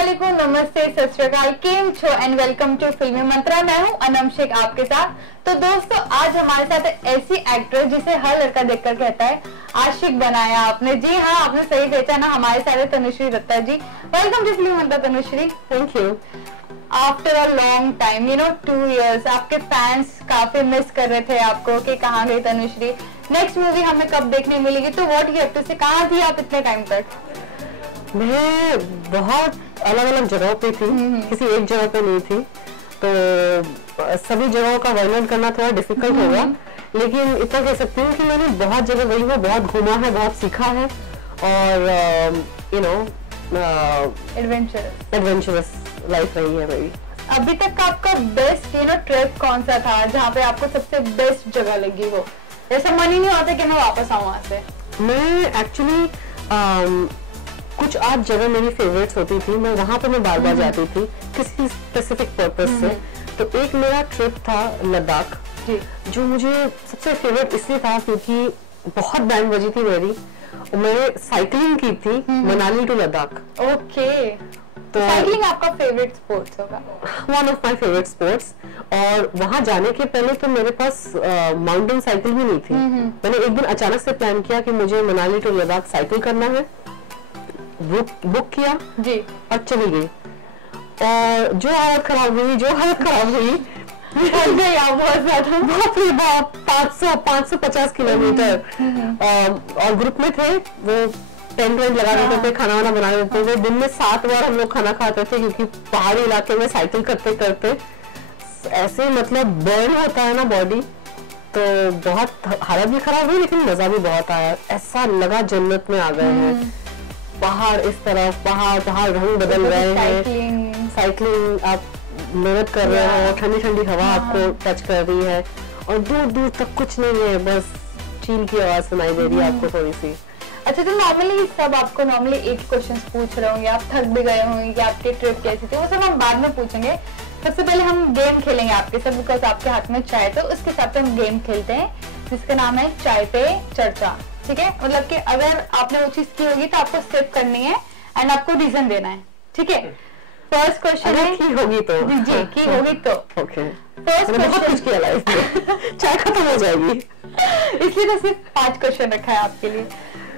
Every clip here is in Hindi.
अस्सलामुअलैकुम, नमस्ते, सत श्री अकाल, केम छो एंड वेलकम टू फिल्मी मंत्रा। मैं हूं अनम शेख आपके साथ। तो दोस्तों, आज हमारे साथ ऐसी एक्ट्रेस जिसे हर लड़का देखकर कहता है आशिक बनाया आपने। जी हाँ, आपने सही पहचाना, हमारे साथ Tanushree Dutta ji. Welcome to Filmy Mantra Tanushree. Thank you. After a long time, 2 years, आपके फैंस काफी मिस कर रहे थे आपको कि कहाँ गई तनुश्री, नेक्स्ट मूवी हमें कब देखने मिलेगी। तो व्हाट यू हैव टू से, कहाँ थी आप इतने टाइम तक? मैं बहुत अलग अलग जगहों पे थी, किसी एक जगह पे नहीं थी, तो सभी जगहों का वर्णन करना थोड़ा डिफिकल्ट होगा, लेकिन इतना कह सकती हूँ कि मैंने बहुत जगह गई हूँ, बहुत घूमा है, बहुत सीखा है और एडवेंचरस लाइफ रही है मेरी। अभी तक का आपका बेस्ट ट्रिप कौन सा था जहाँ पे आपको सबसे बेस्ट जगह लगी हो? ऐसा मन ही नहीं होता कि मैं वापस आऊँ वहाँ से। मैं एक्चुअली कुछ आज जगह मेरी फेवरेट्स होती थी, मैं वहां पे मैं बार बार जाती थी किसी स्पेसिफिक पर्पस से। तो एक मेरा ट्रिप था लद्दाख, जो मुझे सबसे फेवरेट इसलिए था क्योंकि बहुत बैंड बजी थी मेरी, मैंने साइकिलिंग की थी मनाली टू लद्दाख। ओके, तो साइकिलिंग आपका फेवरेट स्पोर्ट्स होगा? One of my favourite sports. और वहां जाने के पहले तो मेरे पास माउंटेन साइकिल भी नहीं थी। मैंने एक दिन अचानक से प्लान किया कि मुझे मनाली टू लद्दाख साइकिल करना है, बुक किया जी और चली गई। और जो हालत खराब हुई बहुत ज्यादा, 550 किलोमीटर। और ग्रुप में थे, वो टेंट वेंट लगा देते थे, खाना वाना बना देते थे। दिन में 7 बार हम लोग खाना खाते थे, क्योंकि पहाड़ी इलाके में साइकिल करते करते ऐसे मतलब बर्न होता है ना बॉडी। तो बहुत हालत भी खराब हुई, लेकिन मजा भी बहुत आया। ऐसा लगा जन्नत में आ गए हैं। पहाड़ इस तरफ, पहाड़ रंग बदल रहे हैं, साइकिलिंग आप मेहनत कर रहे हो, ठंडी ठंडी हवा आपको टच कर रही है, और दूर दूर तक कुछ नहीं है, बस चील की आवाज सुनाई दे रही है आपको थोड़ी सी। अच्छा, तो नॉर्मली सब आपको एक क्वेश्चन पूछ रहे होंगे, आप थक भी गए होंगे कि आपकी ट्रिप कैसी थी, वो सब हम बाद में पूछेंगे। सबसे पहले हम गेम खेलेंगे आपके साथ, बिकॉज आपके हाथ में चाय, तो उसके हिसाब से हम गेम खेलते हैं जिसका नाम है चाय पे चर्चा। ठीक है, मतलब कि अगर आपने वो चीज की होगी तो आपको सिप करनी है एंड आपको रीजन देना है। ठीक है, फर्स्ट क्वेश्चन है की होगी तो जी की होगी तो ओके। फर्स्ट क्वेश्चन चाय खत्म हो जाएगी, इसलिए तो सिर्फ 5 क्वेश्चन रखा है आपके लिए।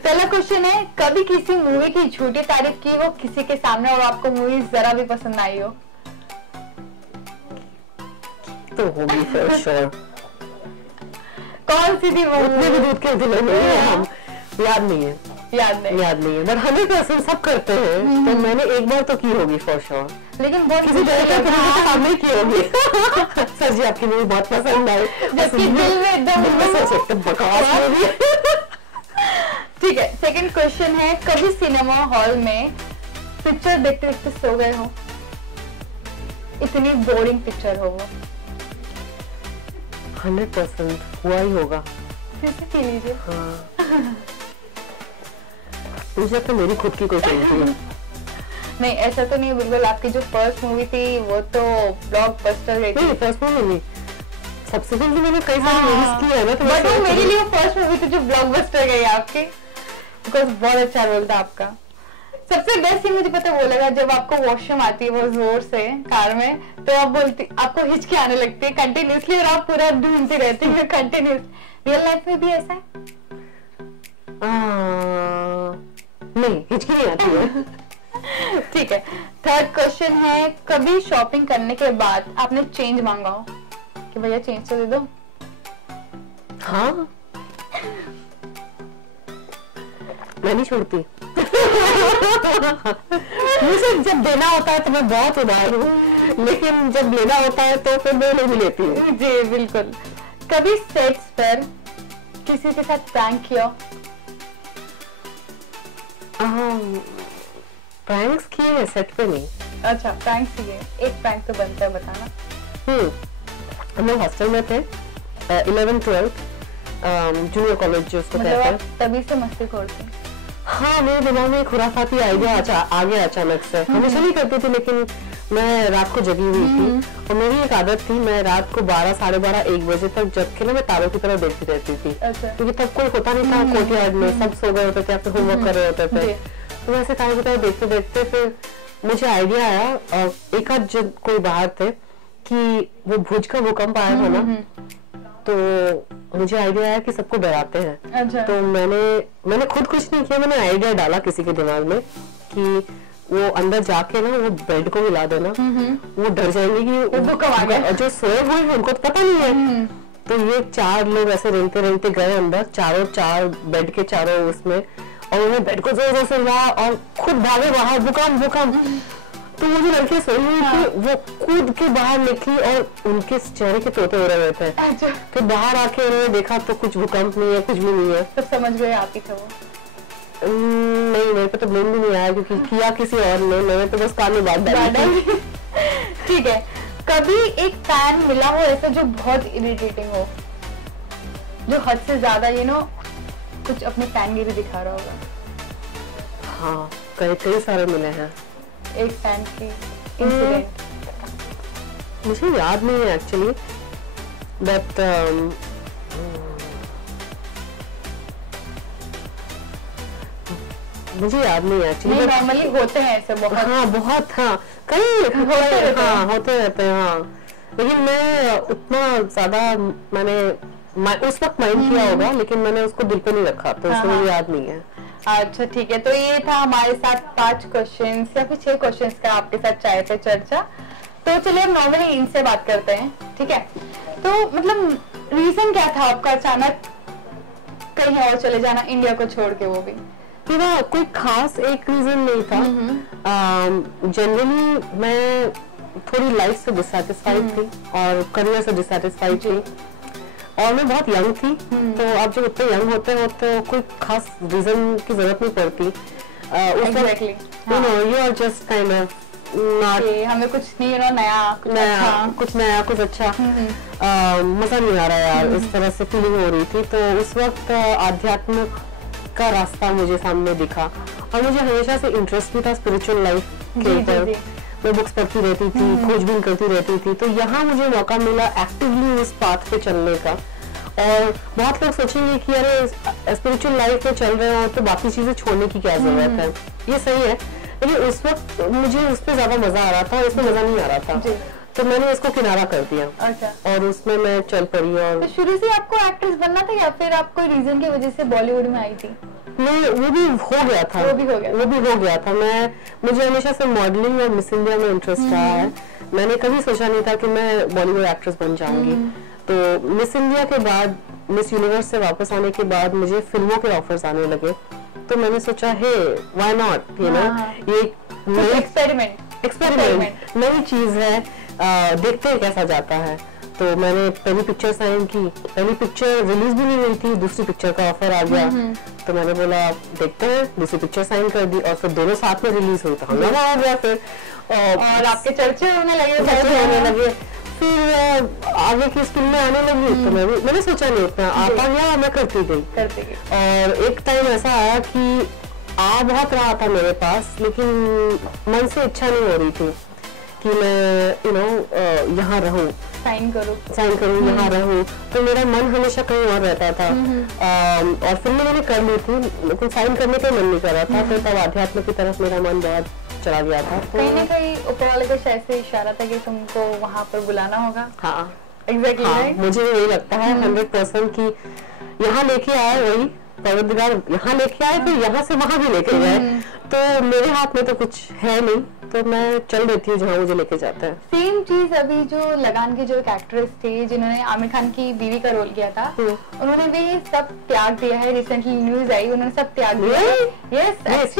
पहला क्वेश्चन है, कभी किसी मूवी की झूठी तारीफ की हो किसी के सामने और आपको मूवी जरा भी पसंद आई हो? तो होगी फॉर श्योर। कौन सी थी वो? उतने भी दूध के दिले नहीं है हम, याद नहीं है बट 100% सब करते हैं। तो मैंने एक बार तो की होगी फॉर श्योर, लेकिन बहुत किसी तरह के सामने की होगी। सर जी आपकी मूवी बहुत पसंद आई, जबकि दिल में एकदम बकवास मूवी। ठीक है, सेकंड क्वेश्चन है, कभी सिनेमा हॉल में पिक्चर देखते देखते सो गए हो? इतनी बोरिंग पिक्चर हो वो? 100% हुआ ही होगा। फिर से पी लीजिए। हाँ। मुझे तो मेरी खुद की कोई चलती है। नहीं, ऐसा तो नहीं, बिल्कुल। आपकी जो फर्स्ट मूवी थी वो तो ब्लॉकबस्टर गई थी। नहीं, फर्स्ट मूवी नहीं, सब्सिक्वेंटली मैंने कई सारी मूवीज की है ना, तो बट वो मेरे लिए फर्स्ट मूवी थी जो ब्लॉकबस्टर गई आपकी, बिकॉज बहुत अच्छा रोल था आपका। सबसे बेस्ट मुझे पता वो लगा जब आपको वॉशरूम आती है वो जोर से कार में, तो आप बोलती, आपको हिचकी आने लगती है कंटिन्यूसली और आप पूरा ढूंढती रहती है कंटिन्यूस। रियल लाइफ में भी ऐसा है? नहीं, हिचकी नहीं आती है। ठीक है, थर्ड क्वेश्चन है, कभी शॉपिंग करने के बाद आपने चेंज मांगा हो कि भैया चेंज तो दे दो? हाँ, मैं नहीं छोड़ती। मुझे जब देना होता है तो मैं बहुत उदार हूँ, लेकिन जब लेना होता है तो फिर मैं नहीं लेती हूँ। जी बिल्कुल। कभी सेट्स पर किसी के साथ प्रैंक किया? प्रैंक्स किए, सेट पे नहीं। अच्छा, प्रैंक्स किए, एक प्रैंक तो बनता है, बताना। हम लोग हॉस्टल में थे, 11th-12th जूनियर कॉलेज जो उसको कहते हैं। तभी से मस्ती खोलती। हाँ, मेरे दिमाग में खुराफाती आइडिया आ गया अचानक से। हमेशा नहीं करती थी, लेकिन मैं रात को जगी हुई थी और मेरी एक आदत थी, मैं रात को 12, 12:30, 1 बजे तक जग के ना मैं तारों की तरह देखती रहती थी। क्योंकि तब कोई होता नहीं था कोर्टयार्ड में, सब सो गए होते थे या फिर होमवर्क कर रहे होते थे। तो वैसे तारों की तरह देखते देखते फिर मुझे आइडिया आया, एक आध जब कोई बाहर थे कि वो भुज का भूकंप आया था ना, तो मुझे आइडिया आया कि सबको डराते हैं। अच्छा। तो मैंने खुद कुछ नहीं किया, मैंने आइडिया डाला किसी के दिमाग में कि वो अंदर जाके ना वो बेड को हिला देना, वो डर जाएंगे कि भूकंप आ गया। जो सोए हुए हैं उनको तो पता नहीं है। तो ये 4 लोग ऐसे रेंगते रेंगते गए अंदर, चार बेड के चारों उसमें, और उन्होंने बेड को जोर जोर से हिलाया और खुद भागे बाहर, भूकंप भूकंप। तो वो जो लड़के सोई हुई थी वो कूद के बाहर निकली और उनके चेहरे के तोते उड़ रहे थे। अच्छा। तो बाहर आके उन्होंने देखा तो कुछ भूकंप नहीं है, कुछ भी नहीं है। तो समझ गए आप ही थे वो? नहीं, मेरे को तो ब्लेम भी नहीं आया क्योंकि किया किसी और ने, मैंने तो बस कान में बात डाली। ठीक है, कभी एक फैन मिला हो ऐसा जो बहुत इरिटेटिंग हो, जो हद से ज्यादा कुछ अपनी फैनगिरी दिखा रहा होगा? हाँ, कई सारे मिले हैं। एक फैन की इंसिडेंट मुझे याद नहीं है एक्चुअली, बट मुझे याद नहीं है एक्चुअली। नॉर्मली होते हैं ऐसे बहुत। हाँ बहुत, हाँ कई होते रहते हैं। हाँ, लेकिन मैं उतना ज्यादा मैंने उस वक्त माइंड किया होगा, लेकिन मैंने उसको दिल पे नहीं रखा, तो उसमें मुझे याद नहीं है। अच्छा ठीक है, तो ये था हमारे साथ 5 क्वेश्चंस या फिर 6 क्वेश्चंस का आपके साथ चाय पे चर्चा। तो चलिए अब नॉर्मली इनसे बात करते हैं, ठीक है? तो मतलब रीजन क्या था आपका अचानक कहीं और चले जाना, इंडिया को छोड़ के? वो भी मेरा कोई खास एक रीजन नहीं था। जनरली मैं थोड़ी लाइफ से डिससैटिस्फाइड थी और करियर से डिससैटिस्फाइड थी, और मैं बहुत यंग थी। तो आप जब उतने यंग होते हो तो कोई खास रीजन की जरूरत नहीं पड़ती। You are just kind of not, हमें कुछ नहीं कुछ नया कुछ अच्छा मजा नहीं आ रहा यार, इस तरह से फीलिंग हो रही थी। तो उस वक्त आध्यात्म का रास्ता मुझे सामने दिखा, और मुझे हमेशा से इंटरेस्ट भी था स्पिरिचुअल लाइफ के ऊपर। मैं बुक्स पढ़ती रहती थी, खोजबीन करती रहती थी, तो यहाँ मुझे मौका मिला एक्टिवली उस पाथ पे चलने का। और बहुत लोग सोचेंगे कि अरे स्पिरिचुअल लाइफ में चल रहे हो तो बाकी चीजें छोड़ने की क्या जरूरत है। ये सही है, लेकिन उस वक्त मुझे उस पर ज्यादा मजा आ रहा था, इसमें मजा नहीं आ रहा था, तो मैंने इसको किनारा कर दिया। अच्छा। और उसमें मैं चल पड़ी। और तो शुरू से आपको एक्ट्रेस बनना था या फिर आप कोई रीजन की वजह से बॉलीवुड में आई थी? नहीं, वो भी हो गया था। मुझे हमेशा से मॉडलिंग और मिस इंडिया में इंटरेस्ट रहा है। मैंने कभी सोचा नहीं था कि मैं बॉलीवुड एक्ट्रेस बन जाऊंगी। तो मिस इंडिया के बाद, मिस यूनिवर्स से वापस आने के बाद मुझे फिल्मों के ऑफर्स आने लगे, तो मैंने सोचा हे व्हाई नॉट, ये एक्सपेरिमेंट नई चीज है, देखते हैं कैसा जाता है। तो मैंने पहली पिक्चर साइन की, पहली पिक्चर रिलीज भी नहीं हुई थी, दूसरी पिक्चर का ऑफर आ गया। तो मैंने बोला देखते हैं, दूसरी पिक्चर साइन कर दी, और फिर दोनों साथ में रिलीज हुई, तो हंगामा आ गया फिर, और आपके चर्चे होने लगे। फिर आगे की फिल्में आने लगी, तो मैंने सोचा नहीं इतना, आता गया, मैं करती गई। और एक टाइम ऐसा आया कि आ बहुत रहा था मेरे पास, लेकिन मन से इच्छा नहीं हो रही थी कि मैं यहाँ रहूं, साइन करूं यहाँ रहूं। तो मेरा मन हमेशा कहीं और रहता था। और फिल्में मैंने कर ली थी, लेकिन साइन करने का मन नहीं कर रहा था। फिर तब आध्यात्म की तरफ मेरा मन बहुत चला गया था। तो कहीं ना कहीं ऊपर वाले का शायद से इशारा था कि तुमको वहाँ पर बुलाना होगा। हाँ एग्जैक्टली। हाँ, मुझे यही लगता है 100% कि यहाँ लेके आए, वही परवरदिगार यहाँ लेके आए, फिर यहाँ से वहाँ भी लेके गए। तो मेरे हाथ में तो कुछ है नहीं, तो मैं चल देती हूँ जहाँ मुझे लेके जाता है। सेम चीज अभी जो लगान की जो एक एक्ट्रेस थी जिन्होंने आमिर खान की बीवी का रोल किया था, उन्होंने भी सब त्याग दिया है। रिसेंटली न्यूज आई, उन्होंने सब त्याग दिया है। यस,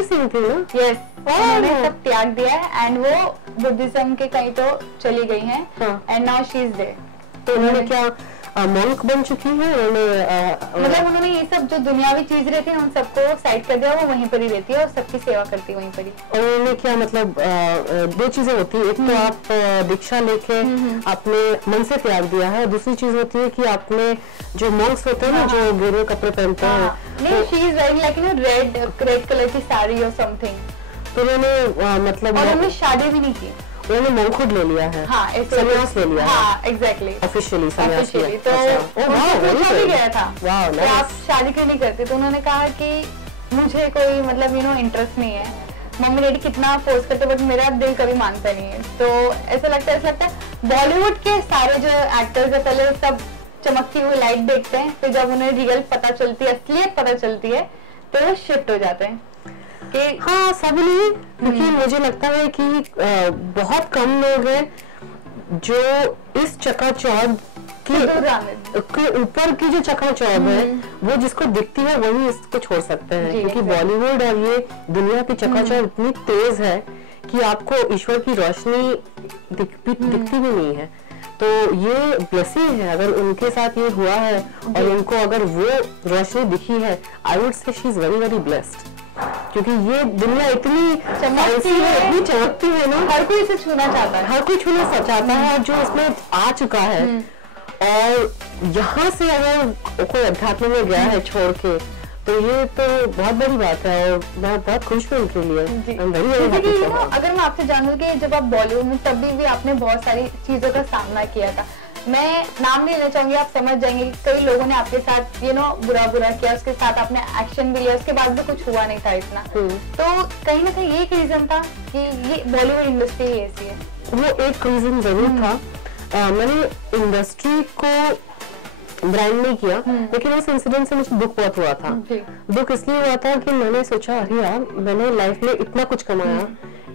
उन्होंने सब त्याग दिया है, एंड वो बुद्धिज्म के कहीं तो चली गई हैं, and now she is there. तो उन्होंने क्या मॉन्क बन चुकी है? मतलब उन्होंने ये सब जो दुनियावी चीज रहती है उन सबको साइड कर दिया, वो वहीं पर ही रहती है और सबकी सेवा करती है वहीं पर ही। और उन्होंने क्या मतलब दो चीजें होती है, एक तो आप दीक्षा लेके अपने मन से त्याग दिया है, दूसरी चीज होती है कि आपने जो मॉन्क्स होते हैं ना, जो गेरुए कपड़े पहनते हैं, नहीं she is wearing like red colour की साड़ी और समथिंग। तो उन्होंने मतलब उन्होंने शादी भी नहीं की, उन्होंने मंखुद ले लिया है, संन्यास ले लिया है, एग्जैक्टली ऑफिशियली संन्यास लिया। तो पूछा भी गया था वाह, आप शादी क्यों नहीं करते? तो उन्होंने कहा कि मुझे कोई मतलब इंटरेस्ट नहीं है, मम्मी डैडी कितना फोर्स करते बट मेरा दिल कभी मानता नहीं है। तो ऐसा लगता है बॉलीवुड के सारे जो एक्टर्स है पहले सब चमकती हुई लाइट देखते हैं, फिर जब उन्हें रियल पता चलती है, असलियत पता चलती है, तो वो शिफ्ट हो जाते हैं कि हाँ सब नहीं, क्योंकि मुझे लगता है कि बहुत कम लोग हैं जो इस चकाचौंध के ऊपर की जो चकाचौंध है वो जिसको दिखती है वही इसको छोड़ सकते हैं, क्योंकि बॉलीवुड और ये दुनिया की चकाचौंध इतनी तेज है कि आपको ईश्वर की रोशनी दिखती भी नहीं है। तो ये ब्लेसिंग है अगर उनके साथ ये हुआ है और उनको अगर वो रोशनी दिखी है, I would say she is very very blessed, क्योंकि ये दुनिया इतनी चमकती है, इतनी चमकती है ना, हर कोई इसे छूना चाहता है, हर कोई छूना चाहता है, और जो इसमें आ चुका है और यहाँ से अगर कोई अध्यात्म में गया है छोड़ के, तो ये तो बहुत बड़ी बात है और मैं बहुत खुश हूँ उनके लिए। अगर मैं आपसे जानूँ कि जब आप बॉलीवुड में तभी भी आपने बहुत सारी चीजों का सामना किया था, मैं नाम नहीं लेना चाहूंगी, आप समझ जाएंगे कि कई लोगों ने आपके साथ बुरा किया, उसके साथ आपने एक्शन भी लिया, उसके बाद भी कुछ हुआ नहीं था इतना, तो कहीं ना कहीं ये एक रीजन था कि ये बॉलीवुड इंडस्ट्री ऐसी है। वो एक रीजन जरूर था। मैंने इंडस्ट्री को ब्रांड नहीं किया, लेकिन उस इंसिडेंट से मुझे दुख बहुत हुआ था। दुख इसलिए हुआ था कि मैंने सोचा अरे यार मैंने लाइफ में इतना कुछ कमाया,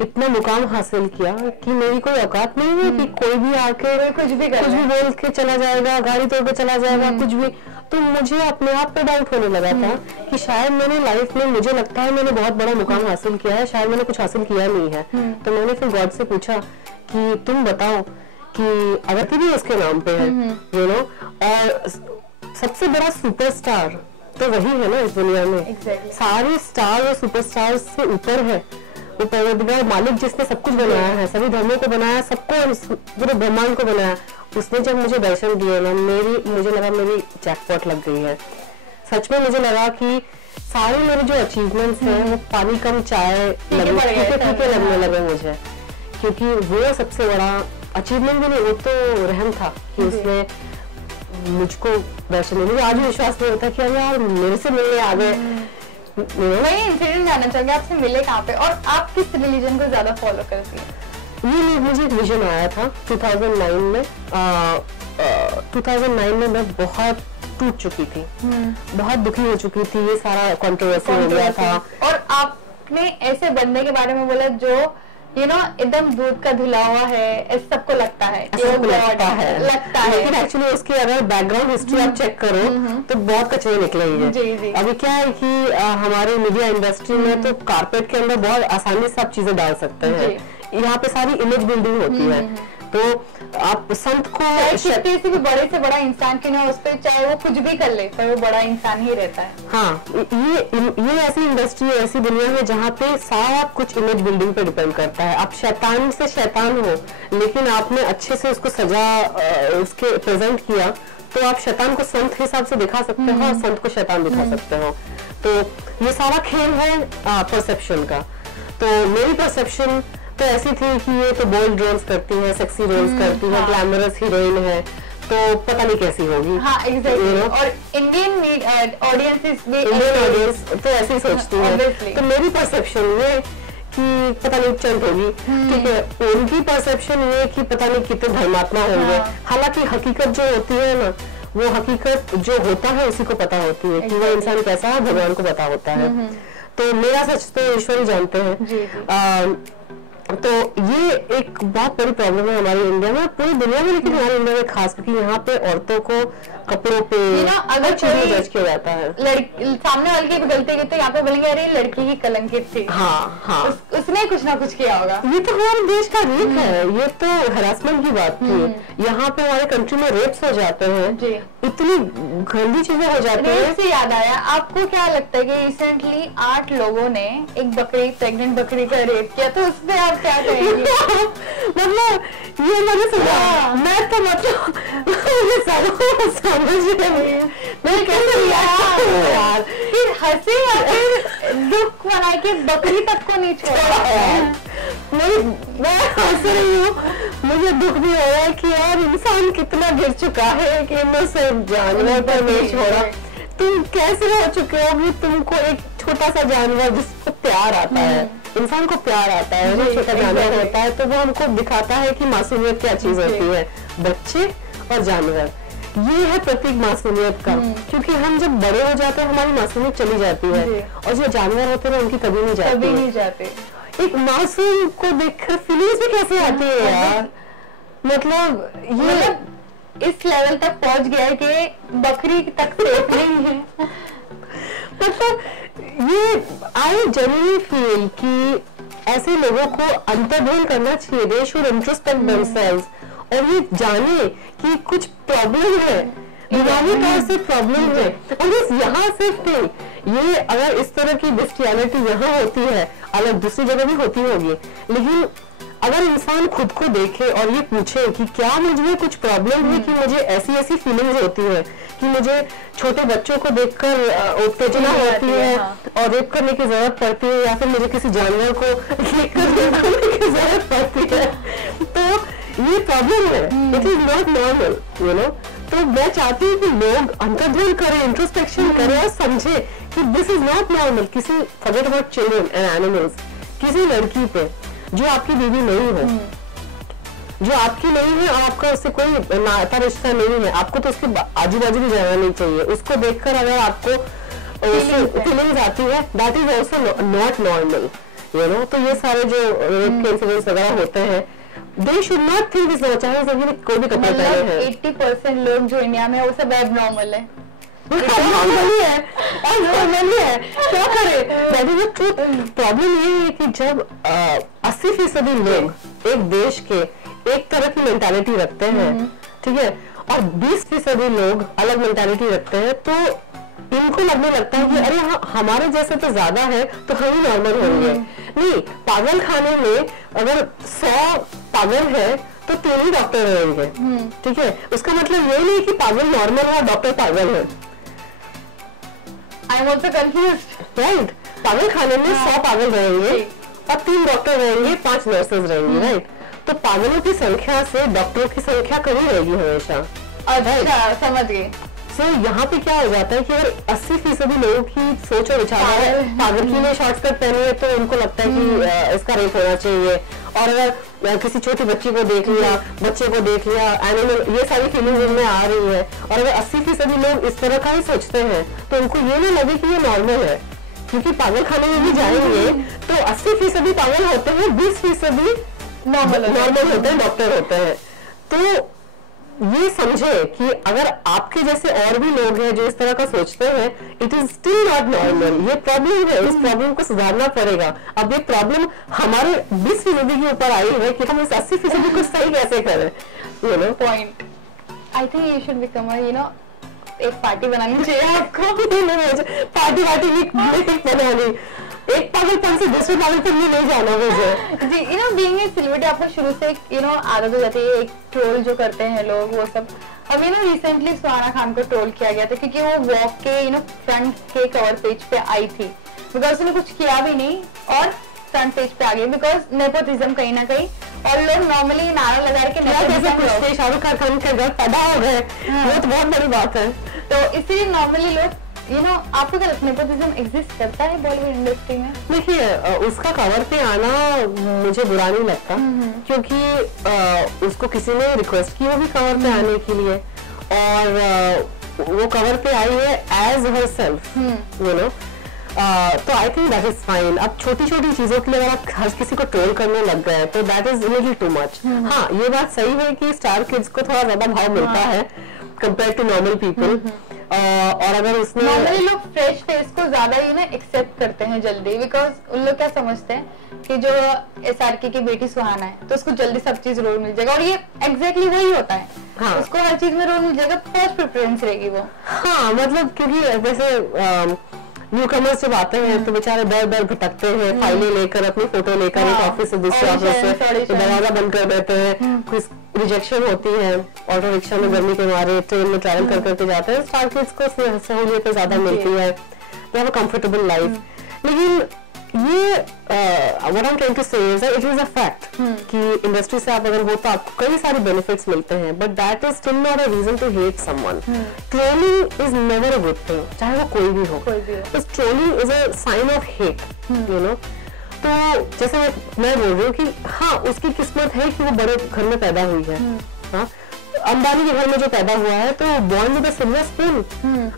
इतना मुकाम हासिल किया कि मेरी कोई औकात नहीं है कि कोई भी आके कुछ भी बोल के चला जाएगा, गाड़ी तोड़ के चला जाएगा, कुछ भी। तो मुझे अपने आप पे डाउट होने लगा था कि शायद मैंने लाइफ में, मुझे लगता है मैंने बहुत बड़ा मुकाम हासिल किया है, शायद मैंने कुछ हासिल किया नहीं है। तो मैंने फिर गॉड से पूछा कि तुम बताओ कि अगरती भी उसके नाम पे है, और सबसे बड़ा सुपरस्टार तो वही है ना इस दुनिया में। सारे स्टार और सुपरस्टार से ऊपर है वो परवरदिगार मालिक, जिसने सब कुछ बनाया है, सभी धर्मों को बनाया, सबको, पूरे ब्रह्मांड को बनाया। उसने जब मुझे दर्शन दिए ना, मुझे लगा मेरी जैकपॉट लग गई है। सच में मुझे लगा कि सारे मेरे जो अचीवमेंट्स हैं वो पानी कम चाय फीके लगने लगे मुझे, क्योंकि वो सबसे बड़ा अचीवमेंट भी नहीं, वो तो रहम था कि उसने मुझको दर्शन मुझे आज भी विश्वास नहीं होता कि अरे यार मेरे से मिलने आ गए। वही इंसिडेंट जानना चाहूंगी, आपसे मिले कहाँ पे और आप किस रिलीजन को ज्यादा फॉलो करती हैं? ये मुझे एक विजन आया था 2009 में। 2009 में मैं बहुत टूट चुकी थी, बहुत दुखी हो चुकी थी, ये सारा कंट्रोवर्सी हो गया था। और आपने ऐसे बंदे के बारे में बोला जो एकदम दूध का धुला हुआ है, सबको लगता है, लगता है, लेकिन एक्चुअली उसकी अगर बैकग्राउंड हिस्ट्री आप चेक करो तो बहुत कचरे निकलेंगे। अभी क्या है कि हमारे मीडिया इंडस्ट्री में तो कारपेट के अंदर बहुत आसानी से आप चीजें डाल सकते हैं, यहाँ पे सारी इमेज बिल्डिंग होती है। तो आप संत को से भी बड़े से बड़ा इंसान क्यों ना उस पर, चाहे वो कुछ भी कर ले पर वो बड़ा इंसान ही रहता है। हाँ, ये ऐसी इंडस्ट्री है, ऐसी दुनिया है जहाँ पे सारा कुछ इमेज बिल्डिंग पे डिपेंड करता है। आप शैतान से शैतान हो, लेकिन आपने अच्छे से उसको सजा उसके प्रेजेंट किया, तो आप शैतान को संत के हिसाब से दिखा सकते हो और संत को शैतान दिखा सकते हो। तो ये सारा खेल है परसेप्शन का। तो मेरी परसेप्शन तो ऐसी थी कि ये तो बोल्ड रोल्स करती है, सेक्सी रोल्स करती है, ग्लैमरस हीरोइन है, तो पता नहीं कैसी होगी। हाँ, एग्जैक्टली। और इंडियन ऑडियंस तो ऐसे ही सोचती है। तो मेरी परसेप्शन ये कि पता नहीं चंद होगी, ठीक है। उनकी परसेप्शन ये कि पता नहीं कितने धर्मात्मा होंगे। हालांकि हकीकत जो होती है ना, वो हकीकत जो होता है उसी को पता होती है कि वो इंसान कैसा है, भगवान को पता होता है। तो मेरा सच तो ईश्वर ही जानते हैं। तो ये एक बहुत बड़ी प्रॉब्लम है हमारी इंडिया में, पूरी दुनिया में, लेकिन हमारे इंडिया में खास, क्योंकि यहाँ पे औरतों को कपड़ों पे अगर जज किया जाता है। सामने वाले की गलती की तो यहाँ पे बोलेंगे अरे लड़की ही कलंकित थी। हाँ, उसने कुछ ना कुछ किया होगा। ये तो हमारे देश का रीत है, ये तो हरासमेंट की बात थी। यहाँ पे हमारे कंट्री में रेप्स हो जाते हैं, इतनी गंदी चीजें हो जाती है। से याद आया, आपको क्या लगता है कि रिसेंटली 8 लोगों ने एक बकरी, प्रेग्नेंट बकरी का रेप किया, तो उसमें आप क्या कहेंगे? मतलब ये मैंने सुना, मैं तो मतलब मैं कैसे यार, फिर हंसी या फिर दुख मना के बकरी तक को नहीं छोड़ा। मैं हंस रही हूँ, मुझे दुख भी हो रहा है कि यार इंसान कितना गिर चुका है कि इनसे जानवर पर नहीं छोड़ा। तुम कैसे हो चुके हो कि तुमको एक छोटा सा जानवर जिसको प्यार आता है, इंसान को प्यार आता है ना, छोटा जानवर होता है तो वो हमको दिखाता है कि मासूमियत क्या चीज होती है। बच्चे और जानवर, ये है प्रतीक मासूमियत का, क्योंकि हम जब बड़े हो जाते हैं हमारी मासूमियत चली जाती है, और जो जानवर होते हैं उनकी कभी नहीं जाती। एक मासूम को देखकर फीलिंग्स भी कैसे आती है यार, मतलब ये इस लेवल तक पहुंच गया है कि बकरी तक सेफ नहीं है। मतलब ये आई जेन्युइनली फील कि ऐसे लोगों को अंतर्दृष्टि करना चाहिए, दे शुड इंट्रोस्पेक्ट देमसेल्व्स, और ये जाने कि कुछ प्रॉब्लम है, दिमागी तौर से प्रॉब्लम है। और बस यहाँ सिर्फ नहीं, ये अगर इस तरह की बेस्टियलिटी यहाँ होती है, अलग दूसरी जगह भी होती होगी, लेकिन अगर इंसान खुद को देखे और ये पूछे कि क्या मुझे कुछ प्रॉब्लम है कि मुझे ऐसी ऐसी फीलिंग्स होती है कि मुझे छोटे बच्चों को देखकर उत्तेजना होती है और रेप करने की जरूरत पड़ती है, या फिर मुझे किसी जानवर को देखकर रेप करने की जरूरत पड़ती है, तो ये प्रॉब्लम है, it is not normal, you know. तो मैं चाहती हूँ कि लोग अंतर्दृष्टि करें, इंट्रोस्पेक्शन करें और समझे कि दिस इज नॉट नॉर्मल। किसी forget about children and animals, किसी लड़की पे जो आपकी बीवी नहीं हो, जो आपकी नहीं है और आपका उससे कोई नाता रिश्ता नहीं है, आपको तो उसके आजू बाजू भी जाना नहीं चाहिए। उसको देखकर अगर आपको फीलिंग्स आती है, that is also not normal, you know. तो ये सारे जो रेप के इंसिडेंट्स वगैरह होते हैं, they should not think this, चाहे सभी कोई भी कपड़े पहने हैं। 80% लोग जो इंडिया में वो सब एबनॉर्मल है, नॉर्मली है और नॉर्मली है, क्या करें। That is the truth. Problem ये है कि जब 80% लोग एक देश के एक तरह की मेंटालिटी रखते हैं, ठीक है, और 20% लोग अलग मेंटालिटी रखते हैं, तो इनको लगने लगता है कि अरे हमारे जैसे तो ज्यादा है तो हम ही नॉर्मल होंगे। नहीं, पागल खाने में अगर 100 पागल है तो 3 ही डॉक्टर रहेंगे, ठीक है। उसका मतलब ये नहीं कि पागल नॉर्मल है और डॉक्टर पागल है। I am also confused, right. पागल खाने में 100 पागल रहेंगे और 3 डॉक्टर रहेंगे, 5 नर्सेज रहेंगी, राइट। तो पागलों की संख्या से डॉक्टरों की संख्या कम ही रहेगी हमेशा। अच्छा, समझ गई। तो यहाँ पे क्या हो जाता है कि अगर 80% लोगों की सोच और विचार है, पागल की ने शॉर्ट स्कर्ट पहनी है तो उनको लगता है कि इसका रेप होना चाहिए, और अगर किसी छोटी बच्ची को देख लिया, बच्चे को देख लिया, एनिमल, ये सारी फीलिंग उनमें आ रही है, और अगर 80% लोग इस तरह का ही सोचते हैं तो उनको ये नहीं लगे कि ये नॉर्मल है। क्योंकि पागल खाने में भी जाएंगे तो 80% पागल होते हैं, 20% नॉर्मल होते हैं, डॉक्टर होते हैं। तो ये समझे कि अगर आपके जैसे और भी लोग हैं जो इस तरह का सोचते हैं, it is still not normal. ये प्रॉब्लम है, इस प्रॉब्लम को सुधारना पड़ेगा। अब ये प्रॉब्लम हमारे 20% के ऊपर आई है कि हम इस 80% को सही कैसे करें, you know. Point, I think you should become you know, एक पार्टी बनानी चाहिए आपको। पार्टी बनानी, एक पागलपन से दूसरे पागलपन में नहीं जाना मुझे। जी, you know, being a celebrity आपको शुरू से यू नो आदत हो जाती है, एक ट्रोल जो करते हैं लोग वो सब। अब you know recently Suhana Khan को ट्रोल किया गया था क्योंकि वो वॉक के यू नो फ्रंट के कवर पेज पे आई थी, बिकॉज उसने कुछ किया भी नहीं और फ्रंट पेज पे आ गई, बिकॉज नेपोटिज्म कहीं ना कहीं। और लोग नॉर्मली नारा लगा के शाहरुख खान के घर पैदा हो गए, वो तो बहुत बड़ी बात है। तो इसीलिए नॉर्मली लोग यू नो, आपको क्या नेपोटिज्म एग्जिस्ट करता है बॉलीवुड इंडस्ट्री में? देखिए, उसका कवर पे आना मुझे बुरा नहीं लगता, क्योंकि उसको किसी ने रिक्वेस्ट की होगी कवर पे आने के लिए, और वो कवर पे आई है एज हरसेल्फ, यू नो। तो I think that is fine. अब छोटी छोटी चीजों के लिए अगर आप हर किसी को ट्रोल करने लग गए तो that is little too much. हाँ, ये बात सही है कि स्टार किड्स को थोड़ा ज्यादा भाव मिलता है कंपेयर टू नॉर्मल पीपल। और अगर उसने नॉर्मली लोग फ्रेश फेस को ज्यादा ही ना एक्सेप्ट करते हैं जल्दी, बिकॉज उन लोग क्या समझते हैं कि जो SRK की बेटी सुहाना है तो उसको जल्दी सब चीज रोल मिल जाएगा, और ये एग्जैक्टली वही होता है। हाँ, उसको हर चीज में रोल मिल जाएगा, फर्स्ट प्रेफरेंस रहेगी वो। हाँ, मतलब क्योंकि जैसे न्यूकमर्स जब आते हैं तो बेचारे दर भटकते हैं, फाइलें लेकर, अपनी फोटो लेकर एक ऑफिस से दूसरे ऑफिस से, दरवाजा बंद कर देते हैं, कुछ रिजेक्शन होती है, ऑटो रिक्शा में गर्मी के मारे, ट्रेन में ट्रैवल कर करके जाते हैं। स्टार किड्स को सहूलियतें ज्यादा मिलती है, they have a comfortable life. लेकिन ये what I am trying to say is it is a fact कि इंडस्ट्री से आप अगर हो तो आपको कई सारे बेनिफिट्स मिलते हैं, but that is still not a reason to hate someone. Trolling is never a good thing, चाहे वो कोई भी हो। Trolling is a sign of hate, you know. तो जैसे मैं बोल रही हूँ कि हाँ उसकी किस्मत है कि वो बड़े घर में पैदा हुई है। हाँ, अंबानी के घर में जो पैदा हुआ है तो born with a silver spoon.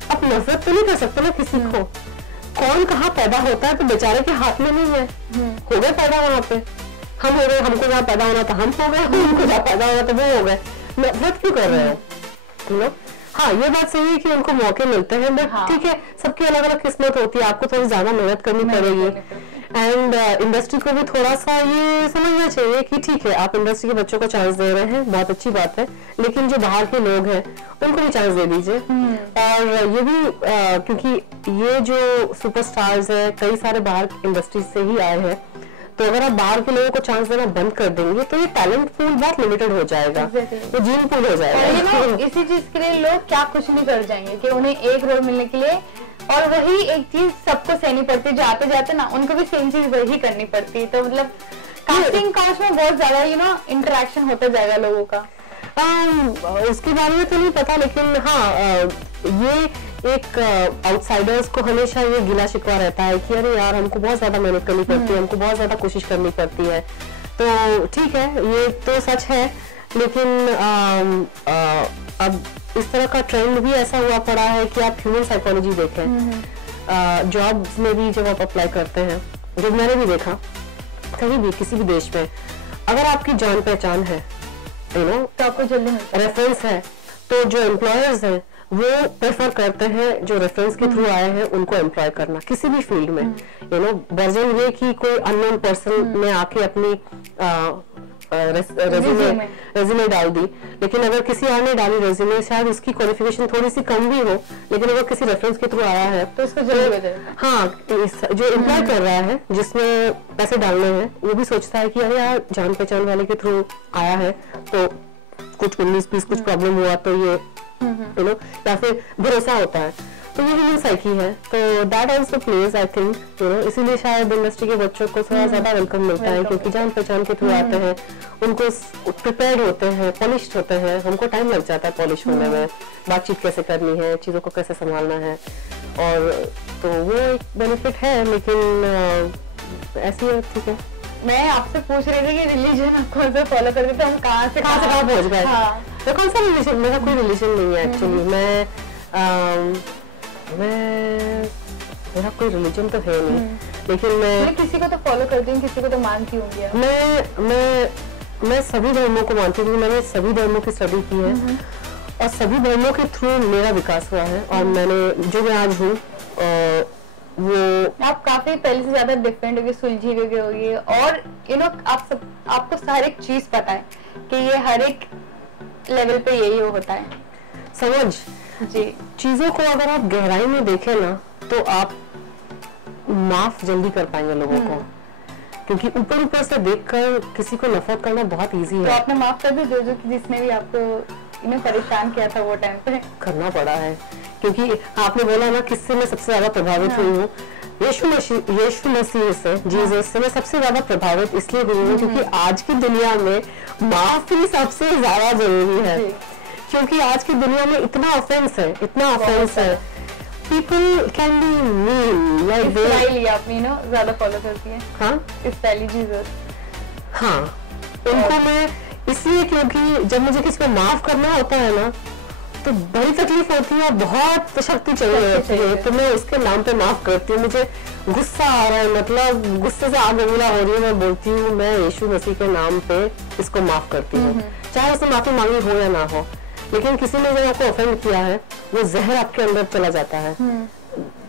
अब नफरत तो नहीं कर सकते ना किसी को, कौन कहाँ पैदा होता है तो बेचारे के हाथ में नहीं है। हो गए पैदा वहां पे, हम हो गए, हमको जहाँ पैदा होना था हम हो गए, उनको जहाँ पैदा होना था वो हो गए। नफरत क्यों कर रहे हो? हाँ ये बात सही है कि उनको मौके मिलते हैं, बट ठीक है सबकी अलग अलग किस्मत होती है, आपको थोड़ी ज्यादा मेहनत करनी पड़ेगी। एंड इंडस्ट्री को भी थोड़ा सा ये समझना चाहिए कि ठीक है आप इंडस्ट्री के बच्चों को चांस दे रहे हैं, बहुत अच्छी बात है, लेकिन जो बाहर के लोग हैं उनको भी चांस दे दीजिए। और ये भी क्योंकि ये जो सुपरस्टार्स है कई सारे बाहर इंडस्ट्री से ही आए हैं, तो अगर आप बाहर के लोगों को चांस देना बंद कर देंगे तो ये टैलेंट पूल बहुत लिमिटेड हो जाएगा, वो जीन पूल हो जाएगा। इसी चीज के लिए लोग क्या कुछ नहीं कर जाएंगे कि उन्हें एक रोल मिलने के लिए, और वही एक चीज सबको सहनी पड़ती है, जो आते जाते ना उनको भी सेम चीज वही करनी पड़ती है। तो मतलब कास्टिंग काउच में बहुत ज्यादा इंटरेक्शन होता जाएगा लोगों का। उसके बारे में तो नहीं पता, लेकिन हाँ ये एक आउटसाइडर्स को हमेशा ये गिला शिकवा रहता है कि अरे यार हमको बहुत ज्यादा मेहनत करनी पड़ती है, हमको बहुत ज्यादा कोशिश करनी पड़ती है। तो ठीक है ये तो सच है, लेकिन अब इस तरह का ट्रेंड भी ऐसा हुआ पड़ा है कि आप ह्यूमन साइकोलॉजी देखें, जॉब्स में भी जब आप अप्लाई करते हैं, जब मैंने भी देखा कहीं भी किसी भी देश में, अगर आपकी जान पहचान है तो आपको जल्दी रेफरेंस है, तो जो एम्प्लॉयर्स हैं वो प्रेफर करते हैं जो रेफरेंस के थ्रू आए हैं उनको एम्प्लॉय करना किसी भी फील्ड में। वर्जन ये कि कोई अननोन पर्सन ने आके अपनी रेज्यूमे डाल दी, लेकिन अगर किसी और ने डाली रेज्यूमे, शायद उसकी क्वालिफिकेशन थोड़ी सी कम भी हो, लेकिन अगर किसी रेफरेंस के थ्रू आया है तो उसको जल्दी हाँ जो एम्प्लॉय कर रहा है जिसमें पैसे डालने हैं वो भी सोचता है कि अरे यार जान पहचान वाले के थ्रू आया है तो कुछ 19-20 कुछ प्रॉब्लम हुआ तो ये या फिर भरोसा होता है। तो ये ह्यूमन साइकी है, तो that also plays I think इसीलिए शायद इंडस्ट्री के बच्चों को थोड़ा ज्यादा वेलकम मिलता है, क्योंकि जान पहचान के थ्रू आते हैं, उनको प्रिपेयर्ड होते हैं, पॉलिश्ड होते हैं। हमको टाइम लग जाता है पॉलिश होने में, बातचीत कैसे करनी है, चीजों को कैसे संभालना है, और तो वो एक बेनिफिट है। लेकिन ऐसी है, ठीक है। मैं आपसे पूछ रही थी कि रिलीजन आप कौन सा फॉलो करते थे, हम कहाँ से कहाँ पहुँच गए। तो कौन सा रिलीजन, मेरा कोई रिलीजन नहीं है एक्चुअली। मेरा कोई रिलीजन तो है नहीं, लेकिन मैं किसी को तो फॉलो करती हूँ, किसी को तो मानती हूँ। मैं सभी धर्मों को मानती हूँ, मैंने सभी धर्मों की स्टडी की है और सभी धर्मों के थ्रू मेरा विकास हुआ है, और मैंने जो मैं आज हूँ वो आप काफी पहले से ज्यादा डिफरेंट होगी, सुलझी हुई होगी, और आपको हर एक चीज पता है कि ये हर एक लेवल पे यही होता है। समझ जी, चीजों को अगर आप गहराई में देखें ना तो आप माफ जल्दी कर पाएंगे लोगों को, क्योंकि ऊपर ऊपर से देखकर किसी को नफरत करना बहुत इजी है। तो आपने माफ कर दी जो जिसने भी आपको परेशान किया था वो टाइम पे? करना पड़ा है, क्योंकि आपने बोला ना किससे मैं सबसे ज्यादा प्रभावित हुई हूँ, यीशु मसीह से, जीसस से मैं सबसे ज्यादा प्रभावित इसलिए हुई हूँ क्योंकि आज की दुनिया में माफी सबसे ज्यादा जरूरी है, क्योंकि आज की दुनिया में इतना ऑफेंस है, इतना ऑफेंस है। People can be mean like इस्राइली आप ज्यादा फॉलो करती हैं? हाँ, इस्राइली जीसस। हाँ, उनको मैं इसलिए, क्योंकि जब मुझे किसी को माफ करना होता है ना तो बड़ी तकलीफ होती है, बहुत शक्ति चाहिए होती है, तो मैं उसके नाम पे माफ करती हूँ। मुझे गुस्सा आ रहा है, मतलब गुस्से से आग बबूला हो रही है, मैं बोलती हूँ मैं यीशु मसीह के नाम पे इसको माफ करती हूँ, चाहे उसने माफी मांगी हो या ना हो। लेकिन किसी ने जब आपको ऑफेंड किया है, वो जहर आपके अंदर चला जाता है।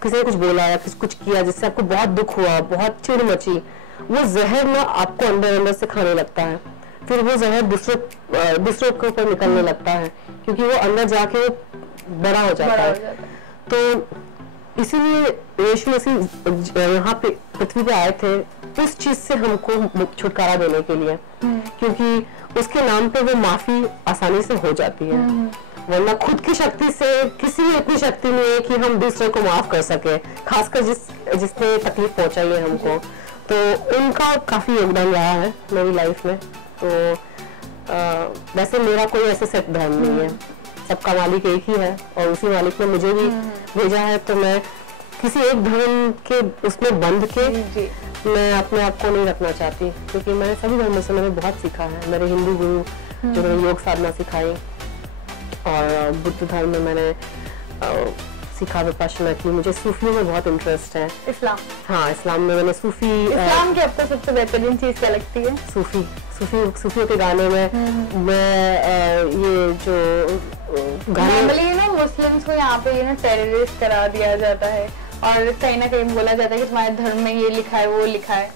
किसी ने कुछ बोला या कुछ किया जिससे आपको बहुत दुख हुआ, बहुत चिढ़ मची, वो जहर ना आपको अंदर अंदर से खाने लगता है, फिर वो जहर दूसरों के ऊपर निकलने लगता है, क्योंकि वो अंदर जाके बड़ा हो जाता है। तो इसीलिए यीशु मसीह यहाँ पे पृथ्वी पे आए थे उस चीज से हमको छुटकारा देने के लिए, क्योंकि उसके नाम पे वो माफी आसानी से हो जाती है, वरना खुद की शक्ति से किसी में इतनी शक्ति नहीं है कि हम दूसरे को माफ कर सके, खासकर जिसने तकलीफ पहुंचाई है हमको। तो उनका काफी योगदान रहा है मेरी लाइफ में। तो वैसे मेरा कोई ऐसे सेट धर्म नहीं है, सबका मालिक एक ही है और उसी मालिक ने मुझे भी भेजा है, तो मैं किसी एक धर्म के उसमें बंध के जी मैं अपने आप को नहीं रखना चाहती, क्योंकि मैंने सभी धर्मों से मैंने बहुत सीखा है। मेरे हिंदू गुरु जो मैंने योग साधना सिखाई, और बुद्ध धर्म में मैंने सीखा विपश्यना की। मुझे सूफियों में बहुत इंटरेस्ट है। इस्लाम, हाँ इस्लाम में मैंने इस्लाम की आपको सबसे बेहतरीन चीज क्या लगती है? सूफियों के गाने में मैं ये जो गाने नॉर्मली ना मुस्लिम्स को यहाँ पे टेररिस्ट करार दिया जाता है, और कहीं ना कहीं बोला जाता है कि तुम्हारे धर्म में ये लिखा है वो लिखा है।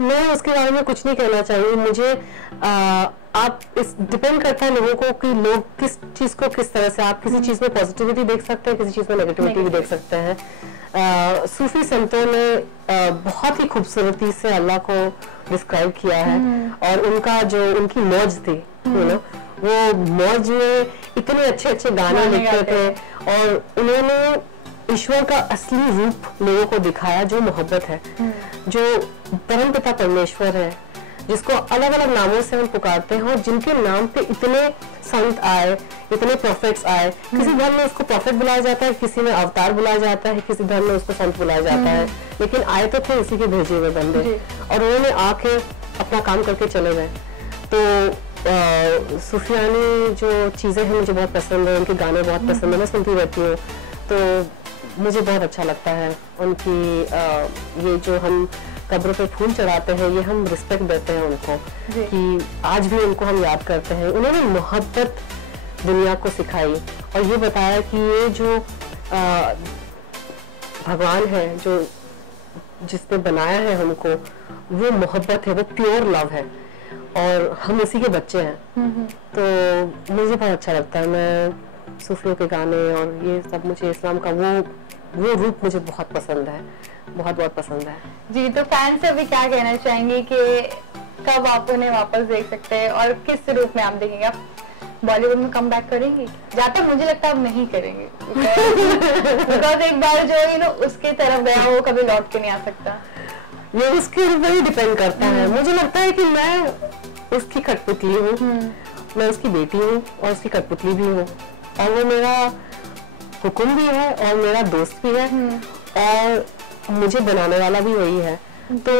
मैं उसके बारे में कुछ नहीं कहना चाहिए। मुझे आप इस डिपेंड करता है लोगों को कि लोग किस चीज को किस तरह से, आप किसी चीज में पॉजिटिविटी देख सकते हैं, किसी चीज में नेगेटिविटी भी देख सकते हैं। सूफी संतों ने बहुत ही खूबसूरती से अल्लाह को डिस्क्राइब किया है, और उनका जो उनकी मौज थी वो मौज में इतने अच्छे अच्छे गाने लिखते थे, और उन्होंने ईश्वर का असली रूप लोगों को दिखाया, जो मोहब्बत है, जो परमपिता परमेश्वर है, जिसको अलग अलग नामों से हम पुकारते हैं, और जिनके नाम पे इतने संत आए, इतने प्रोफेट्स आए। किसी धर्म में उसको प्रोफेट बुलाया जाता है, किसी में अवतार बुलाया जाता है, किसी धर्म में उसको संत बुलाया जाता है, लेकिन आए तो थे इसी के भेजे हुए बंदे, और उन्होंने आके अपना काम करके चले गए। तो सूफियानी जो चीजें हैं मुझे बहुत पसंद है, उनके गाने बहुत पसंद है, मैं सुनती रहती हूँ, तो मुझे बहुत अच्छा लगता है उनकी ये जो हम कब्रों पे फूल चढ़ाते हैं, ये हम रिस्पेक्ट देते हैं उनको, कि आज भी उनको हम याद करते हैं। उन्होंने मोहब्बत दुनिया को सिखाई, और ये बताया कि ये जो भगवान है, जो जिसने बनाया है हमको, वो मोहब्बत है, वो प्योर लव है, और हम उसी के बच्चे हैं। तो मुझे बहुत अच्छा लगता है। मैं सूफियों के गाने और ये सब, मुझे इस्लाम का वो रूप मुझे बहुत पसंद है, बहुत बहुत पसंद है। जी, तो फैन से अभी क्या कहना चाहेंगे कि कब आप उन्हें वापस देख सकते हैं, और किस रूप में आप देखेंगे? आप बॉलीवुड में कम बैक करेंगे? जाते मुझे लगता है आप नहीं करेंगे, बिकॉज एक बार जो उसके तरफ गया वो कभी लौट के नहीं आ सकता। ये उसके ऊपर ही डिपेंड करता है। मुझे लगता है कि मैं उसकी कठपुतली हूँ, मैं उसकी बेटी हूँ और उसकी कठपुतली भी हूँ, और वो मेरा हुक्म भी है और मेरा दोस्त भी है, और मुझे बनाने वाला भी वही है। तो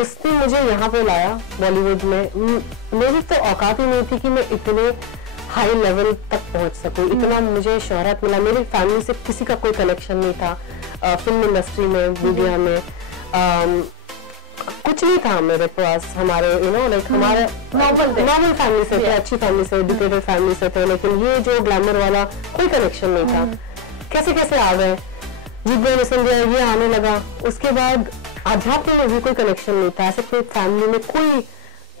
उसने मुझे यहाँ पे लाया बॉलीवुड में। मेरी तो औकात ही नहीं थी कि मैं इतने हाई लेवल तक पहुँच सकूँ, इतना मुझे शोहरत मिला। मेरी फैमिली से किसी का कोई कनेक्शन नहीं था, फिल्म इंडस्ट्री में, मीडिया में कुछ नहीं था मेरे पास। हमारे लाइक हमारे नॉर्मल फैमिली से थे, अच्छी फैमिली से, एजुकेटेड फैमिली से थे, लेकिन ये जो ग्लैमर वाला कोई कनेक्शन नहीं था। कैसे कैसे आ गए, जीत गए, मिशन गया, ये आने लगा। उसके बाद आध्यात्म में भी कोई कनेक्शन नहीं था, ऐसे कोई फैमिली में कोई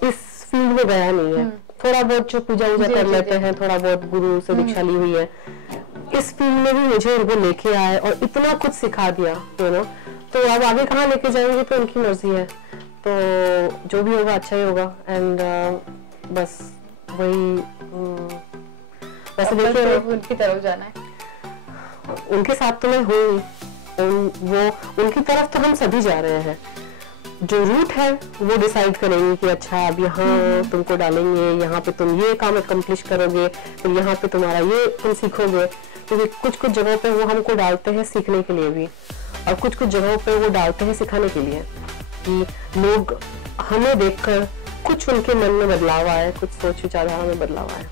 इस फील्ड में गया नहीं है। थोड़ा बहुत जो पूजा वूजा कर लेते हैं, थोड़ा बहुत गुरु से दीक्षा ली हुई है। इस फील्ड में भी मुझे उनको लेके आए और इतना कुछ सिखा दिया, तो अब आगे कहाँ लेके जाएंगे तो उनकी मर्जी है। तो जो भी होगा अच्छा ही होगा। एंड बस वही वैसे देखिए, उनकी तरफ जाना है, उनके साथ तो मैं हूँ, वो उनकी तरफ तो हम सभी जा रहे हैं। जो रूट है वो डिसाइड करेंगे कि अच्छा अब यहाँ तुमको डालेंगे, यहाँ पे तुम ये काम अकम्प्लिश करोगे, फिर यहाँ पे तुम्हारा ये तुम सीखोगे। क्योंकि कुछ कुछ जगहों पे वो हमको डालते हैं सीखने के लिए भी, और कुछ कुछ जगहों पे वो डालते हैं सिखाने के लिए, कि लोग हमें देखकर कुछ उनके मन में बदलाव आए, कुछ सोच विचारधारा में बदलाव आए।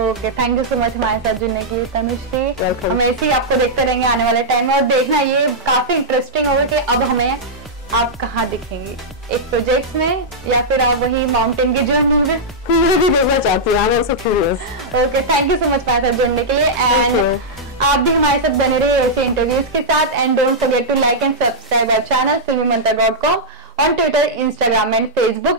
Okay, thank you so much हमारे साथ जुड़ने के लिए तनुश्री। हम ऐसे ही आपको देखते रहेंगे आने वाले टाइम में, और देखना ये काफी इंटरेस्टिंग होगा कि अब हमें आप कहाँ दिखेंगे, एक प्रोजेक्ट में या फिर आप वही माउंटेन की जर्नी में? मैं भी देखना चाहती हूँ। Okay, thank you so much हमारे साथ जुड़ने के लिए, एंड आप भी हमारे साथ बने रहे ऐसे इंटरव्यूज के साथ। And don't forget to like and subscribe our channel filmymanta.com on Twitter, Instagram and Facebook.